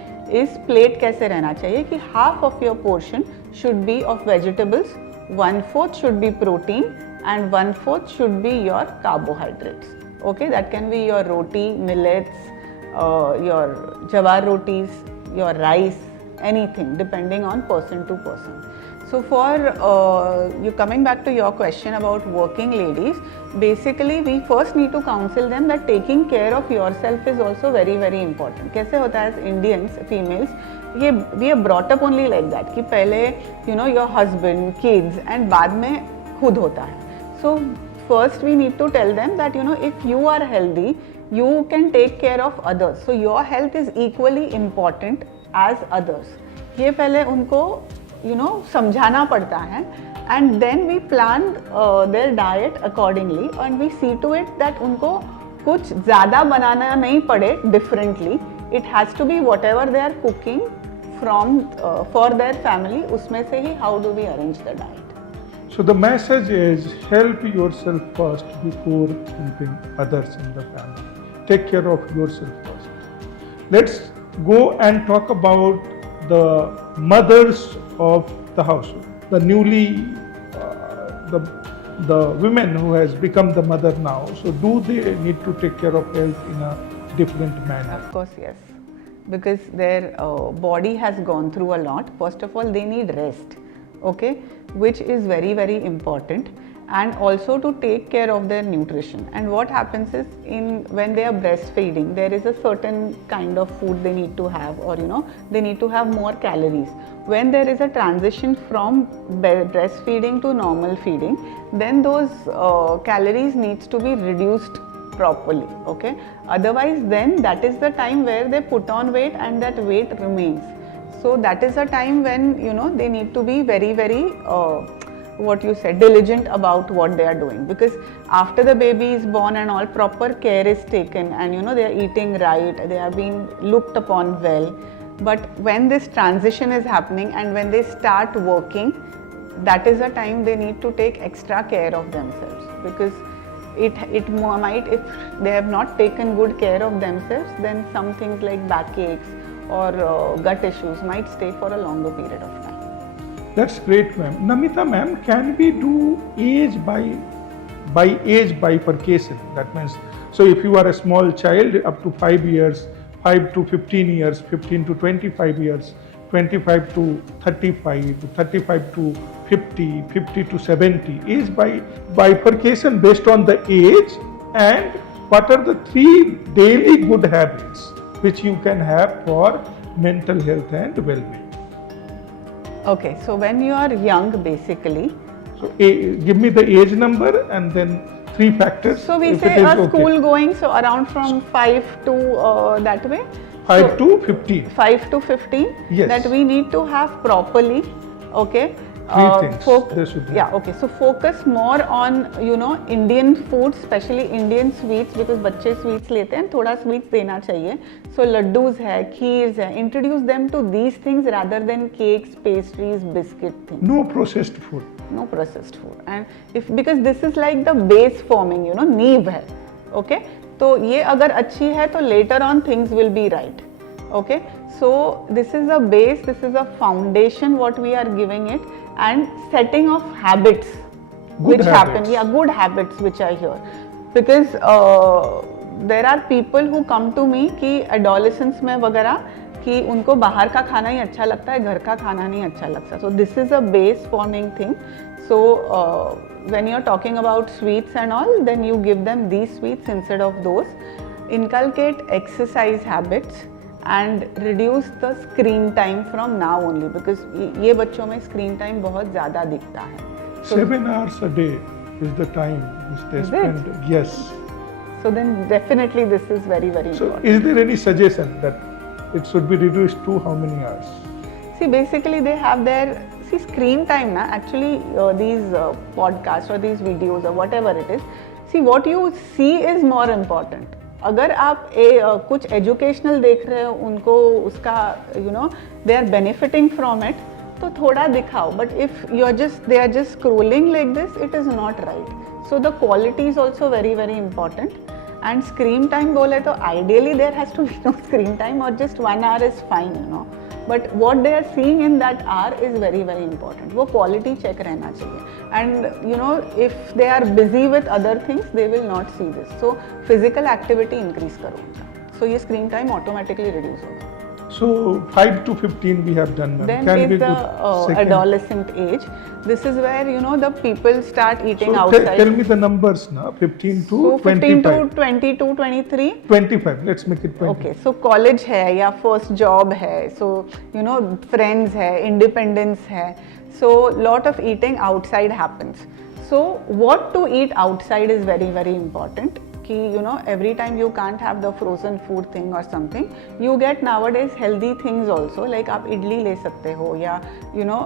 is plate कैसे रहना चाहिए कि half of your portion should be of vegetables, 1/4 should be protein, and 1/4 should be your carbohydrates. Okay, that can be your roti, millets, your jawar rotis, your rice, anything depending on person to person. So for you coming back to your question about working ladies, basically we first need to counsel them that taking care of yourself is also very, very important. कैसे होता है as Indians, females, we are brought up only like that कि पहले you know your husband, kids and बाद में खुद होता है. So first we need to tell them that you know if you are healthy, you can take care of others. So your health is equally important as others. ये पहले उनको you know समझाना पड़ता है, and then we plan their diet accordingly, and we see to it that उनको कुछ ज़्यादा बनाना नहीं पड़े differently. It has to be whatever they are cooking from for their family, उसमें से ही how do we arrange the diet. So the message is help yourself first before helping others in the family. Take care of yourself first. Let's go and talk about the mothers of the household, the newly the women who has become the mother now. So do they need to take care of health in a different manner? Of course, yes, because their body has gone through a lot. First of all, they need rest, okay, which is very, very important, and also to take care of their nutrition. And what happens is when they are breastfeeding, there is a certain kind of food they need to have, or you know they need to have more calories. When there is a transition from breastfeeding to normal feeding, then those calories needs to be reduced properly, okay. Otherwise then that is the time where they put on weight and that weight remains. So that is a time when you know they need to be very, very what you said, diligent about what they are doing, because after the baby is born and all, proper care is taken, and you know, they are eating right, they are being looked upon well. But when this transition is happening and when they start working, that is a time they need to take extra care of themselves, because it might, if they have not taken good care of themselves, then some things like backaches or gut issues might stay for a longer period of time. That's great, ma'am. Namita ma'am, can we do age by age bifurcation? That means, so if you are a small child up to 5 years, 5 to 15 years, 15 to 25 years, 25 to 35, 35 to 50, 50 to 70, age by bifurcation based on the age, and what are the 3 daily good habits which you can have for mental health and well-being? Okay, so when you are young, basically, So give me the age number and then 3 factors. so we if say it is a okay. school going, so around from 5 to that way. 5 So, to 15. 5 to 15, Yes. that we need to have properly, okay. 3 things. There should be. Yeah, okay. So focus more on, you know, Indian food, especially Indian sweets, because बच्चे sweets लेते हैं, थोड़ा sweets देना चाहिए. So laddus है, kheers है, introduce them to these things rather than cakes, pastries, biscuit things. No processed food. No processed food, and if, because this is like the base forming, you know, नींव है, okay. तो ये अगर अच्छी है तो later on things will be right, okay. So this is a base, this is a foundation what we are giving it, and setting of habits Good which happen, habits. yeah, good habits which are here, because there are people who come to me कि adolescence में वगैरह कि उनको बाहर का खाना ही अच्छा लगता है, घर का खाना नहीं अच्छा लगता. So this is a base forming thing. So when you are talking about sweets and all, then you give them these sweets instead of those. Inculcate exercise habits and reduce the screen time from now only, because ये बच्चों में screen time बहुत ज़्यादा दिखता है. So 7 hours a day is the time which they Is spend. it? Yes. so then definitely this is very, very So important. is there any suggestion that it should be reduced to how many hours? See, basically they have their, see, screen time na, actually these podcasts or these videos or whatever it is, see, what you see is more important. अगर आप कुछ educational देख रहे हो, उनको उसका, you know, they are benefiting from it, तो थोड़ा दिखाओ. But if you are just, they are just scrolling like this, it is not right. So the quality is also very, very important. And screen time बोले तो ideally there has to be no screen time, और just 1 hour is fine, you know. But what they are seeing in that hour is very, very important. वो quality check रहना चाहिए. And you know, if they are busy with other things, they will not see this. So physical activity increase करो उनका, so ये screen time automatically reduce होगा. So 5 to 15 we have done. Ma'am. Then Can is we the go second? adolescent age. This is where, you know, the people start eating So outside. tell me the numbers now. 15 to So 15 to 25. 22, 23. 25. Let's make it 20. Okay, so college है या first job है, so you know, friends है, independence है, so lot of eating outside happens. So what to eat outside is very, very important. कि you know, every time you can't have the frozen food thing or something, you get nowadays healthy things also, like आप इडली ले सकते हो, या you know,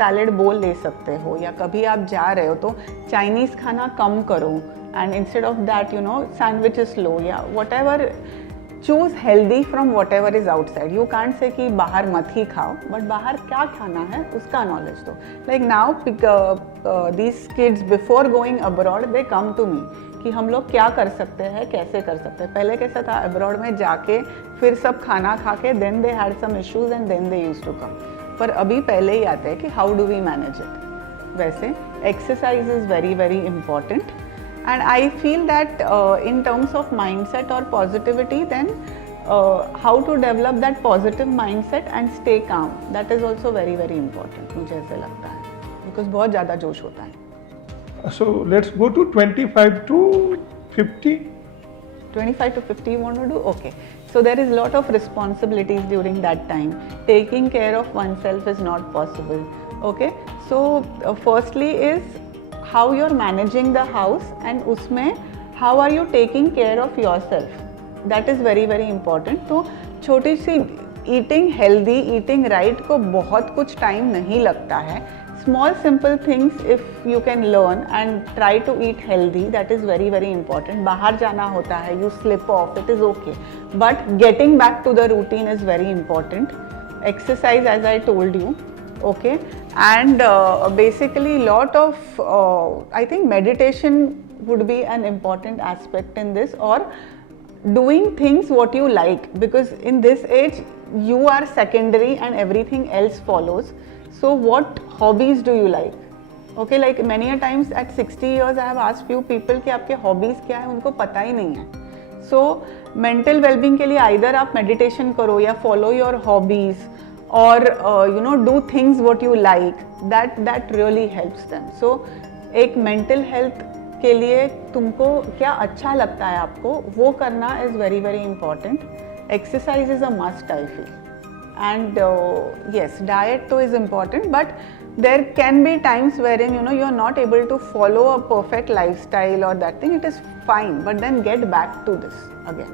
salad bowl ले सकते हो, या कभी आप जा रहे हो तो Chinese खाना कम करो, and instead of that, you know, sandwiches लो, या whatever. Choose healthy from whatever is outside. You can't say कि बाहर मत ही खाओ, but बाहर क्या खाना है उसका knowledge दो. Like now, these kids before going abroad, they come to me कि हम लोग क्या कर सकते हैं, कैसे कर सकते हैं. पहले कैसा था, अब्रॉड में जाके फिर सब खाना खा के then they had some issues and then they used to come. पर अभी पहले ही आते हैं कि how do we manage it. वैसे exercise is very, very important. And I feel that in terms of mindset or positivity, then how to develop that positive mindset and stay calm, that is also very, very important. मुझे ऐसे लगता है, because बहुत ज़्यादा जोश होता है. So let's go to 25 to 50. 25 to 50 you want to do? Okay. So there is a lot of responsibilities during that time. Taking care of oneself is not possible. Okay. So firstly is how you're managing the house, and उसमें how are you taking care of yourself. That is very, very important. तो छोटी सी eating healthy, eating right को बहुत कुछ time नहीं लगता है. small simple things if you can learn and try to eat healthy, that is very very important. बाहर जाना होता है, you slip off, it is okay, but getting back to the routine is very important. Exercise, as I told you, okay, and basically lot of I think meditation would be an important aspect in this, or doing things what you like, because in this age you are secondary and everything else follows. So what hobbies do you like? Okay, like many a times at 60 years I have asked few people कि आपके hobbies क्या है, उनको पता ही नहीं है. So mental well-being के लिए either आप meditation करो या follow your hobbies, or you know, do things what you like, that really helps them. So एक mental health के लिए तुमको क्या अच्छा लगता है आपको वो करना is very very important. Exercise is a must, I feel. And yes, diet too is important, but there can be times wherein, you know, you are not able to follow a perfect lifestyle or that thing. It is fine, but then get back to this again.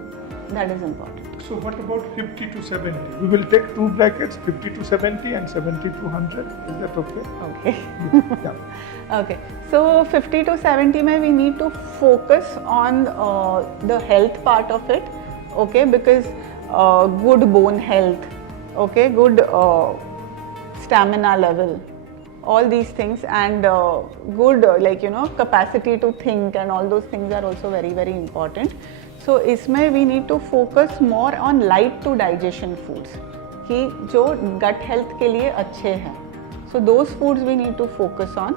That is important. So what about 50 to 70? We will take two brackets, 50 to 70 and 70 to 100. Is that okay? Okay. Yeah. Okay. So 50 to 70 mein we need to focus on the health part of it. Okay, because good bone health, okay, good stamina level, all these things, and good like, you know, capacity to think, and all those things are also very very important. So इसमें we need to focus more on light to digestion foods कि जो gut health के लिए अच्छे हैं. So those foods we need to focus on.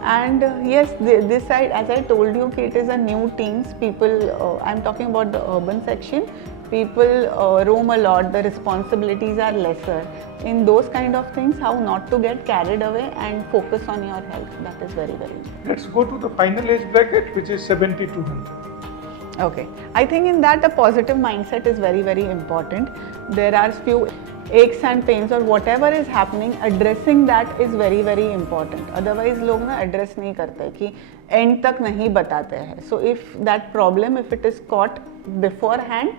And yes, this side, as I told you, it is a new teens. People, I'm talking about the urban section. People roam a lot. The responsibilities are lesser. In those kind of things, how not to get carried away and focus on your health. That is very very important. Let's go to the final age bracket, which is 70 to 100. Okay, I think in that the positive mindset is very very important. There are few aches and pains or whatever is happening, addressing that is very very important. Otherwise लोग ना address नहीं करते कि end तक नहीं बताते हैं. So if that problem, if it is caught beforehand,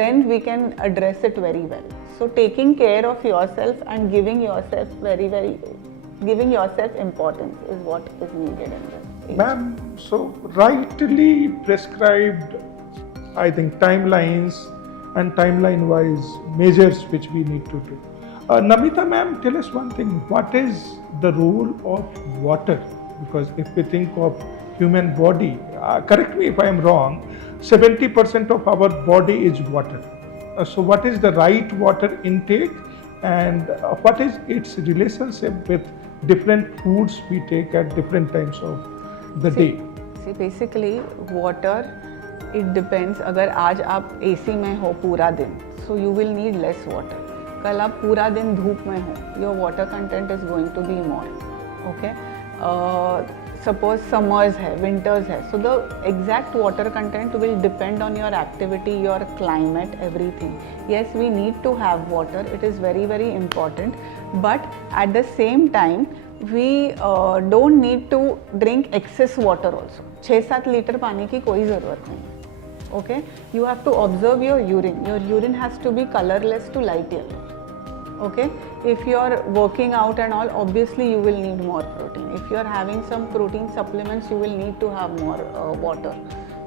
then we can address it very well. So taking care of yourself and giving yourself giving yourself importance is what is needed in this. Ma'am, so rightly prescribed, I think, timelines and timeline-wise measures which we need to do. Namita ma'am, tell us one thing. What is the role of water? Because if we think of human body, correct me if I am wrong, 70% of our body is water. So what is the right water intake, and what is its relationship with different foods we take at different times of the day? See, basically water, it depends. अगर आज आप AC में हो पूरा दिन, so you will need less water. कल आप पूरा दिन धूप में हो, your water content is going to be more. Okay. Suppose summers है, winters है, so the exact water content will depend on your activity, your climate, everything. Yes, we need to have water. It is very very important. But at the same time, we don't need to drink excess water also. 6-7 litre पानी की कोई ज़रूरत नहीं. Okay, you have to observe your urine. Your urine has to be colorless to light yellow. Okay, if you are working out and all, obviously you will need more protein. If you are having some protein supplements, you will need to have more water.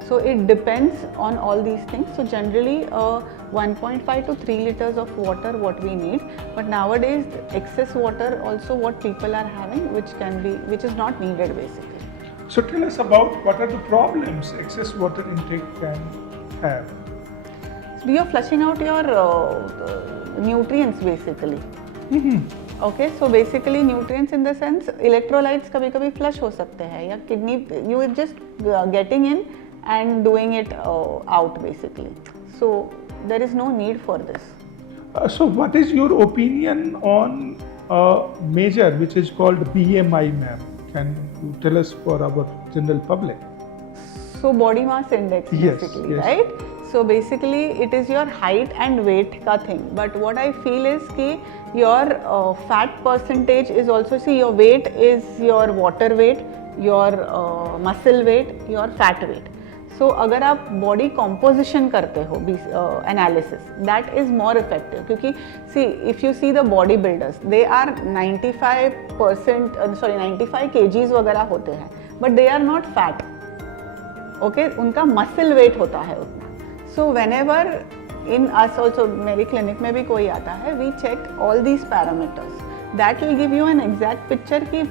So it depends on all these things. So generally 1.5 to 3 liters of water what we need. But nowadays excess water also what people are having, which is not needed basically. So tell us about what are the problems excess water intake can have. So you are flushing out your nutrients basically. Okay, so basically nutrients in the sense electrolytes कभी-कभी flush हो सकते हैं, या kidney, you are just getting in and doing it out basically. So there is no need for this. So what is your opinion on a measure which is called BMI, ma'am? Can you tell us for our general public? So body mass index basically, yes. right? So basically it is your height and weight ka thing. But what I feel is कि your fat percentage is also, see, your weight is your water weight, your muscle weight, your fat weight. सो अगर आप body composition करते हो analysis, that is more effective, क्योंकि see if you see the body builders, they are 95 kgs वगैरह होते हैं, but they are not fat, okay, उनका muscle weight होता है उतना. So whenever in us also, मेरी क्लिनिक में भी कोई आता है, we check all these parameters. That will give you an exact picture कि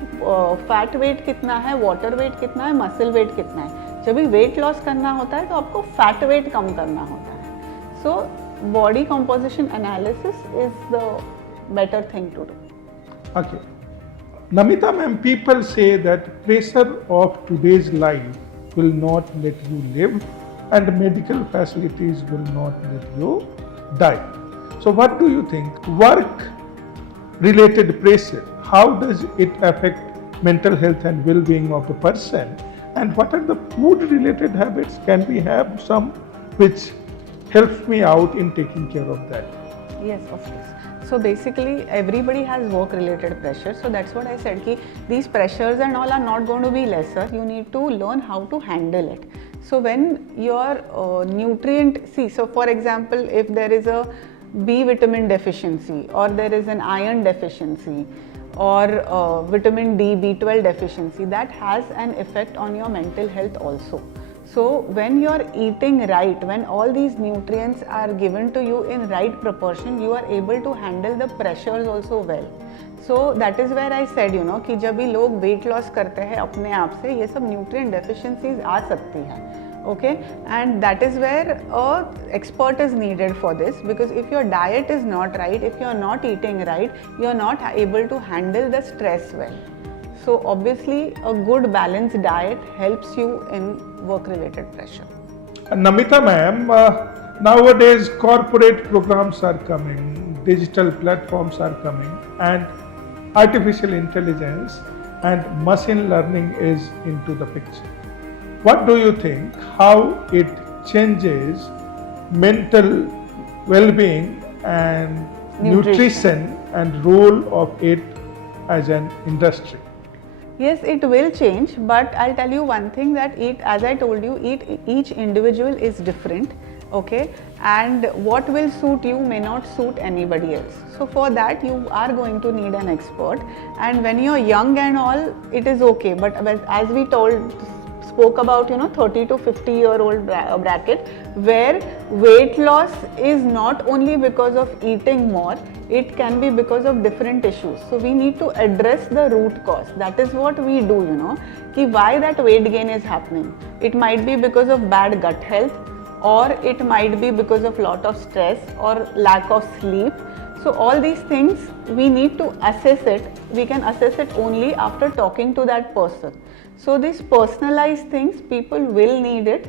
फैट वेट कितना है, वाटर वेट कितना है, मसल वेट कितना है. जब भी वेट लॉस करना होता है तो आपको फैट वेट कम करना होता है. So body composition analysis is the better thing to do. Okay. Namita ma'am, people say that pressure of today's life will not let you live and medical facilities will not let you die. So what do you think? Work related pressure, how does it affect mental health and well-being of the person? And what are the food related habits can we have some which helps me out in taking care of that? Yes, of course. So basically everybody has work related pressure, so that's what I said ki these pressures and all are not going to be lesser. You need to learn how to handle it. So when your nutrient, see, so for example, if there is a B vitamin deficiency or there is an iron deficiency or vitamin D, B12 deficiency, that has an effect on your mental health also. So when you're eating right, when all these nutrients are given to you in right proportion, you are able to handle the pressures also well. So that is where I said, you know, कि जब भी लोग weight loss करते हैं अपने आप से, ये सब nutrient deficiencies आ सकती हैं. Okay, and that is where a expert is needed for this, because if your diet is not right, if you are not eating right, you are not able to handle the stress well. So obviously a good balanced diet helps you in work related pressure. Namita ma'am, nowadays corporate programs are coming, digital platforms are coming, and artificial intelligence and machine learning is into the picture. What do you think, how it changes mental well-being and nutrition and role of it as an industry? Yes, it will change, but I'll tell you one thing, that as I told you, each individual is different, okay, and what will suit you may not suit anybody else. So for that you are going to need an expert, and when you're young and all, it is okay, but as we spoke about, you know, 30 to 50 year old bracket, where weight loss is not only because of eating more, it can be because of different issues. So we need to address the root cause. That is what we do, you know, ki why that weight gain is happening. It might be because of bad gut health, or it might be because of lot of stress or lack of sleep. So all these things we need to assess it. We can assess it only after talking to that person. So these personalized things, people will need it,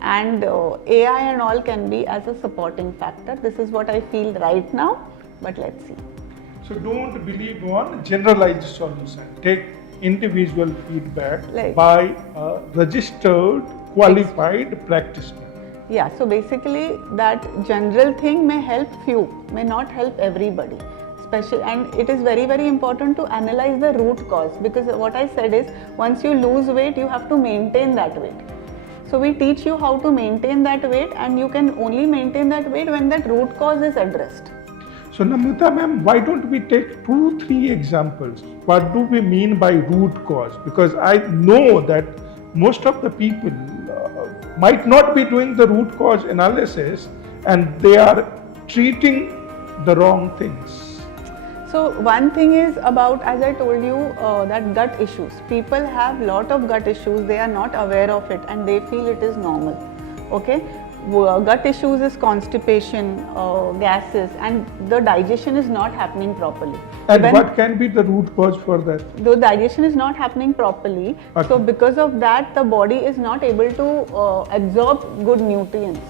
and AI and all can be as a supporting factor. This is what I feel right now, but let's see. So don't believe on generalized solution. Take individual feedback by a registered, qualified practitioner. Yeah, so basically that general thing may help few, may not help everybody. And it is very, very important to analyze the root cause, because what I said is, once you lose weight, you have to maintain that weight. So we teach you how to maintain that weight, and you can only maintain that weight when that root cause is addressed. So Namita ma'am, why don't we take 2-3 examples? What do we mean by root cause? Because I know that most of the people might not be doing the root cause analysis, and they are treating the wrong things. So one thing is about, as I told you, that gut issues. People have lot of gut issues, they are not aware of it and they feel it is normal. Okay, gut issues is constipation, gases, and the digestion is not happening properly. And what can be the root cause for that? The digestion is not happening properly, so because of that the body is not able to absorb good nutrients.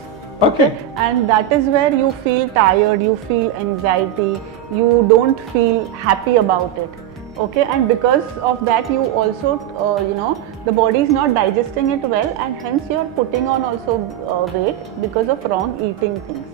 Okay. And that is where you feel tired, you feel anxiety, you don't feel happy about it. Okay, and because of that you also, the body is not digesting it well, and hence you are putting on also weight because of wrong eating things.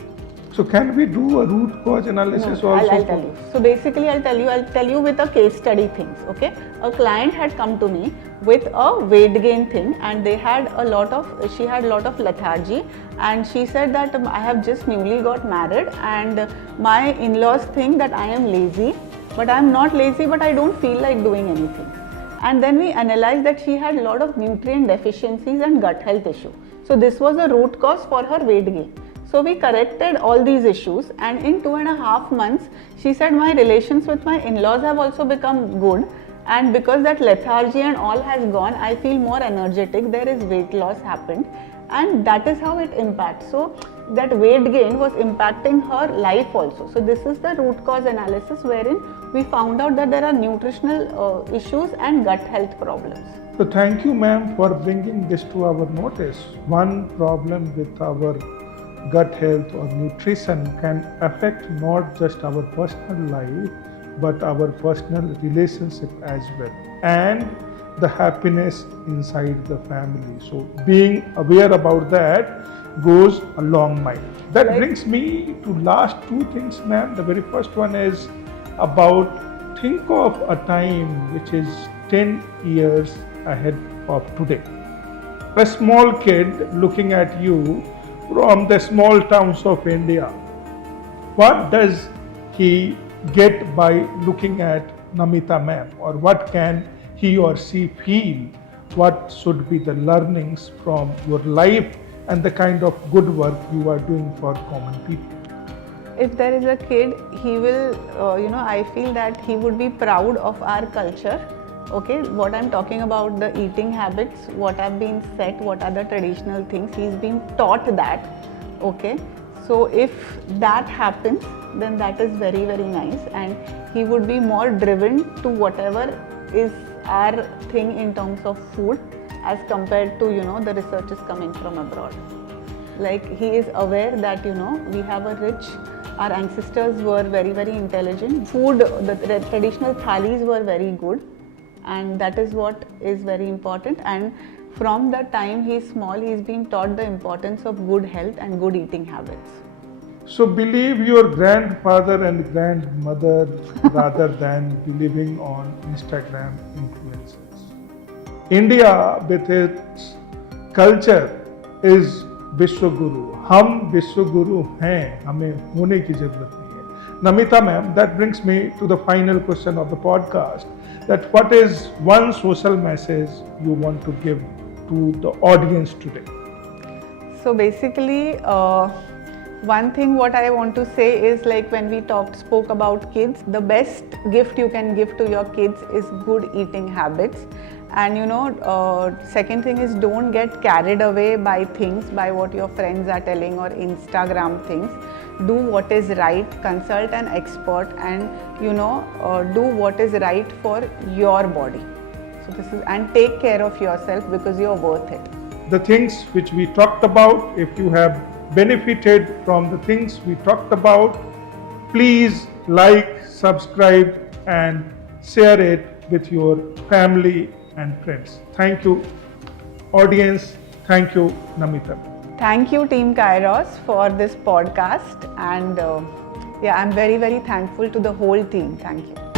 So can we do a root cause analysis No, also? I'll tell you. So basically, I'll tell you with a case study things. Okay, a client had come to me with a weight gain thing, and she had a lot of lethargy, and she said that I have just newly got married, and my in-laws think that I am lazy, but I am not lazy, but I don't feel like doing anything. And then we analyzed that she had a lot of nutrient deficiencies and gut health issue. So this was a root cause for her weight gain. So we corrected all these issues, and in 2.5 months, she said my relations with my in-laws have also become good, and because that lethargy and all has gone, I feel more energetic. There is weight loss happened, and that is how it impacts. So that weight gain was impacting her life also. So this is the root cause analysis wherein we found out that there are nutritional issues and gut health problems. So thank you, ma'am, for bringing this to our notice. One problem with our gut health or nutrition can affect not just our personal life, but our personal relationship as well, and the happiness inside the family. So being aware about that goes a long mile. That Right. brings me to last two things, ma'am. The very first one is about think of a time which is 10 years ahead of today. A small kid looking at you from the small towns of India. What does he get by looking at Namita ma'am, or what can he or she feel? What should be the learnings from your life and the kind of good work you are doing for common people? If there is a kid, he will, I feel that he would be proud of our culture. Okay, what I'm talking about, the eating habits, what have been set, what are the traditional things, he's been taught that. Okay, so if that happens, then that is very, very nice, and he would be more driven to whatever is our thing in terms of food as compared to, the research is coming from abroad. Like, he is aware that, we have a rich, our ancestors were very, very intelligent. Food, the traditional thalis were very good, and that is what is very important. And from the time he is small, he is being taught the importance of good health and good eating habits. So believe your grandfather and grandmother rather than believing on Instagram influencers. India with its culture is विश्व गुरु. हम विश्व गुरु हैं, हमें होने की जरूरत नहीं है. Namita ma'am, that brings me to the final question of the podcast, that what is one social message you want to give to the audience today? So basically, one thing what I want to say is, like, when we spoke about kids, the best gift you can give to your kids is good eating habits. And second thing is, don't get carried away by things, by what your friends are telling or Instagram things. Do what is right, consult an expert, and do what is right for your body. So and take care of yourself, because you're worth it. The things which we talked about, if you have benefited from the things we talked about, please like, subscribe and share it with your family and friends. Thank you, audience. Thank you, Namita. Thank you, Team Kiros, for this podcast. And I'm very, very thankful to the whole team. Thank you.